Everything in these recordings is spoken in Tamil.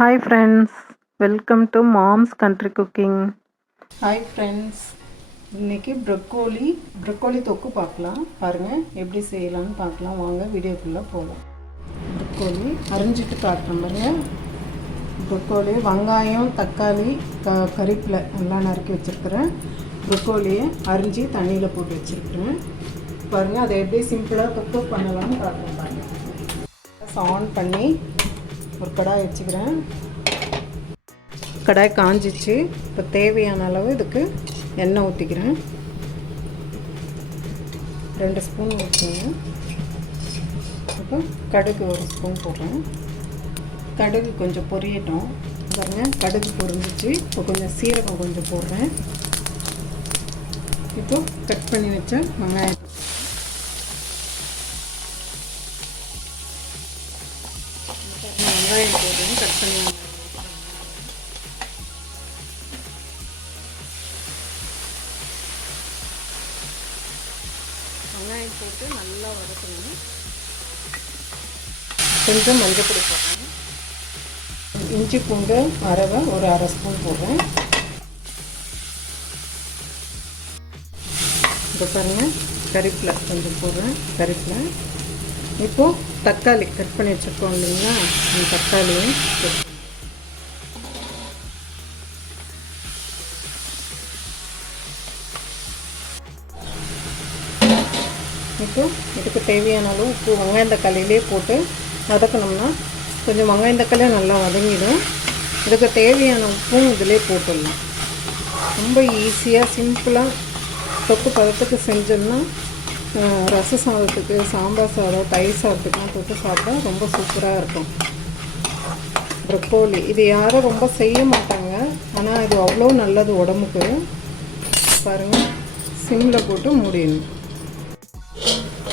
Hi friends, welcome to moms country cooking. Hi friends, இன்றைக்கி ப்ரொக்கோலி தொக்கு பார்க்கலாம். பாருங்கள் எப்படி செய்யலான்னு பார்க்கலாம். வாங்க வீடியோக்குள்ளே போகலாம். ப்ரொக்கோலி அரிஞ்சிட்டு காட்டுறேன் பாருங்கள். ப்ரொக்கோலி, வெங்காயம், தக்காளி, கறிப்பில் எல்லாம் நறுக்கி வச்சுருக்கிறேன். ப்ரொக்கோலியை அரிஞ்சு தண்ணியில் போட்டு வச்சுருக்கிறேன். பாருங்கள் அதை எப்படி சிம்பிளாக தொக்கு பண்ணலாம்னு பார்க்கலாம். பாருங்கள், ஆன் பண்ணி ஒரு கடாய் வச்சுக்கிறேன். கடாய் காஞ்சிச்சு. இப்போ தேவையான அளவு இதுக்கு எண்ணெய் ஊற்றிக்கிறேன். 2 ஸ்பூன் ஊற்றுங்க. இப்போ கடுகு 1 ஸ்பூன் போடுறேன். கடுகு கொஞ்சம் பொரியட்டும். பாருங்கள், கடுகு பொரிஞ்சிச்சு. இப்போ கொஞ்சம் சீரகம் கொஞ்சம் போடுறேன். இப்போ கட் பண்ணி வச்ச வெங்காயம், வெங்காயம் போடுறேன். கட் பண்ணி வெங்காயம் போட்டு நல்லா வதக்கணும். கொஞ்சம் மஞ்சள் பொடி போடுறேன். இஞ்சி பூண்டு அரவை ஒரு 1/2 ஸ்பூன் போடுறேன். இப்போ பாருங்கள், கறிப்பிலை கொஞ்சம் போடுறேன். கறிப்பிலை. இப்போது தக்காளி கட் பண்ணி வச்சுருக்கோம் இல்லைங்களா, அந்த தக்காளியும் இப்போ இதுக்கு தேவையான அளவு உப்பு வெங்காயம் தக்காளியிலே போட்டு வதக்கணும்னா கொஞ்சம் வெங்காயம் தக்காளியும் நல்லா வதங்கிடும். இதுக்கு தேவையான உப்பும் இதிலே போட்டுடலாம். ரொம்ப ஈஸியாக சிம்பிளாக தொக்கு பதத்துக்கு செஞ்சோம்னா ரச சாதத்துக்கு, சாம்பார் சாதம், தயிர் சாதத்துக்குலாம் தொட்டு சாப்பிட்டா ரொம்ப சூப்பராக இருக்கும். ப்ரொக்கோலி இது யாரும் ரொம்ப செய்ய மாட்டாங்க, ஆனால் இது அவ்வளோ நல்லது உடம்புக்கு. பாருங்கள், சிம்மில் போட்டு மூடிடணும்.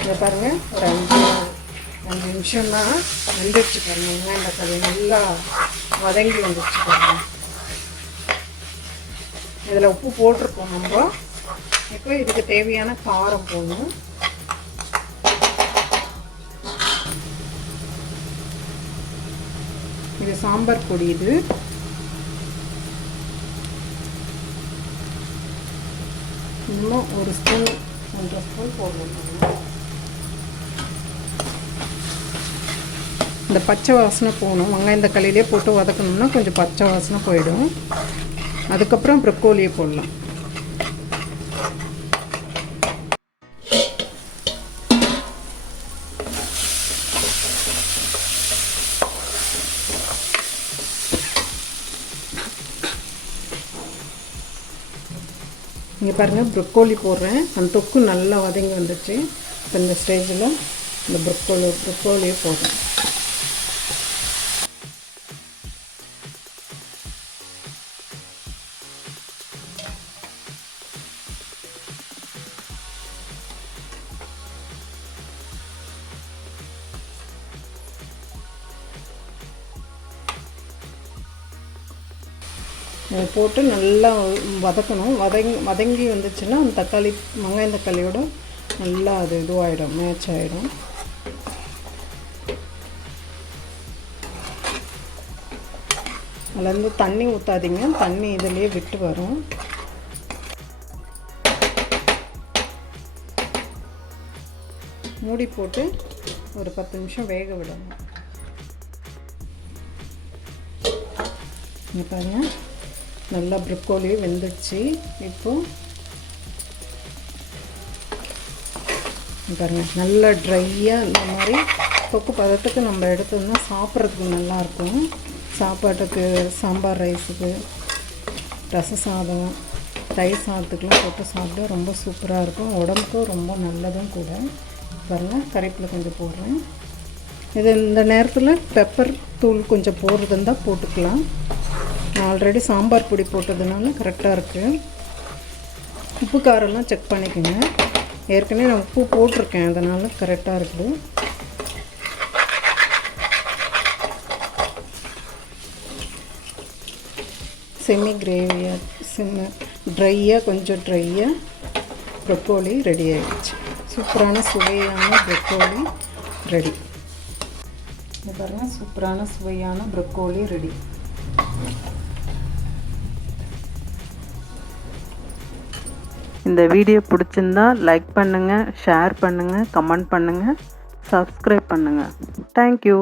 இதை பாருங்கள், ஒரு 5 நிமிஷம் தான் வெந்துடுச்சு. பாருங்கள், வெங்காயம் தக்காளி நல்லா வதங்கி வந்துடுச்சு. பாருங்கள், இதில் உப்பு போட்டிருக்கோம் நம்ம. இப்போ இதுக்கு தேவையான காரம் போடணும். இது சாம்பார் பொடி. இது இன்னும் 1 ஸ்பூன் 1.5 ஸ்பூன் போடணும். இந்த பச்சை வாசனை போகணும். வெங்காயம் தக்காளியிலே போட்டு வதக்கணும்னா கொஞ்சம் பச்சை வாசனை போயிடும். அதுக்கப்புறம் ப்ரொக்கோலியை போடலாம். இங்கே பாருங்கள், ப்ரொக்கோலி போடுறேன். அந்த தொக்கு நல்லா வதங்கி வந்துச்சு. இப்போ இந்த ஸ்டேஜில் இந்த ப்ரொக்கோலியை போடுறேன். இதை போட்டு நல்லா வதக்கணும். வதங்கி வந்துச்சுன்னா அந்த தக்காளி, வெங்காயம் தக்காளியோட நல்லா அது இதுவாகிடும், மேட்ச் ஆகிடும். அதுலேருந்து தண்ணி ஊற்றாதீங்க, தண்ணி இதிலே விட்டு வரும். மூடி போட்டு ஒரு 10 நிமிஷம் வேக விடணும். இங்கே பாருங்கள், நல்லா ப்ரொக்கோலி வெந்துடுச்சு. இப்போது பாருங்கள், நல்லா ட்ரையாக இந்த மாதிரி தொக்கு பதத்துக்கு நம்ம எடுத்தோம்னா சாப்பிட்றதுக்கு நல்லாயிருக்கும். சாப்பாட்டுக்கு, சாம்பார் ரைஸுக்கு, ரச சாதம், தயிர் சாதத்துக்கெலாம் போட்டு சாப்பிட்டா ரொம்ப சூப்பராக இருக்கும். உடம்புக்கும் ரொம்ப நல்லதும் கூட. பாருங்கள், கறிப்பில் கொஞ்சம் போடுறேன். இது இந்த நேரத்தில் பெப்பர் தூள் கொஞ்சம் போடுறது இருந்தால் போட்டுக்கலாம். ஆல்ரெடி சாம்பார் பொடி போட்டதுனால கரெக்டாக இருக்குது. உப்பு காரெல்லாம் செக் பண்ணிக்கோங்க. ஏற்கனவே நான் உப்பு போட்டிருக்கேன், அதனால் கரெக்டாக இருக்குது. செமி கிரேவியாக, கொஞ்சம் ட்ரையாக ப்ரொக்கோலி ரெடி ஆகிடுச்சு. சூப்பரான சுவையான ப்ரொக்கோலி ரெடி. பாருங்கள், சூப்பரான சுவையான ப்ரொக்கோலி ரெடி. இந்த வீடியோ பிடிச்சிருந்தா லைக் பண்ணுங்கள், ஷேர் பண்ணுங்கள், கமெண்ட் பண்ணுங்கள், சப்ஸ்கிரைப் பண்ணுங்கள். தேங்க்யூ.